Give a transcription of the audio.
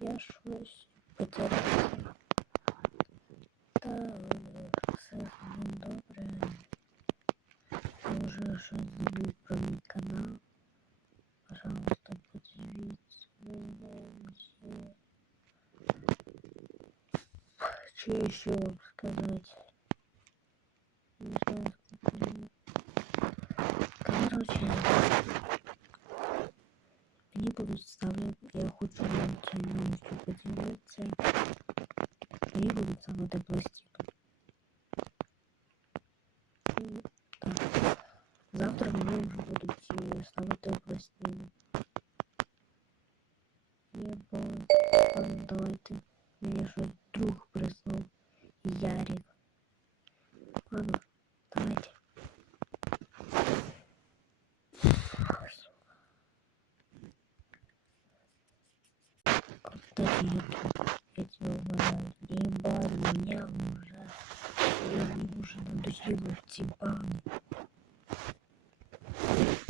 Я щось потеряв. Та все добре. Може щось забув про мій канал. Пожалуйста, подивіться мене. Что еще вам сказать? Не знаю, короче, мне будут ставить, я хочу новости поделиться, мне будут ставить пластик. Так. Завтра мне уже будут ставить пластины. Давайте. Мне что друг прислал. Ярик. Ладно, давайте. Кстати, YouTube, я тебя умоляю, не бан меня уже. Я не уже надоело эти баны.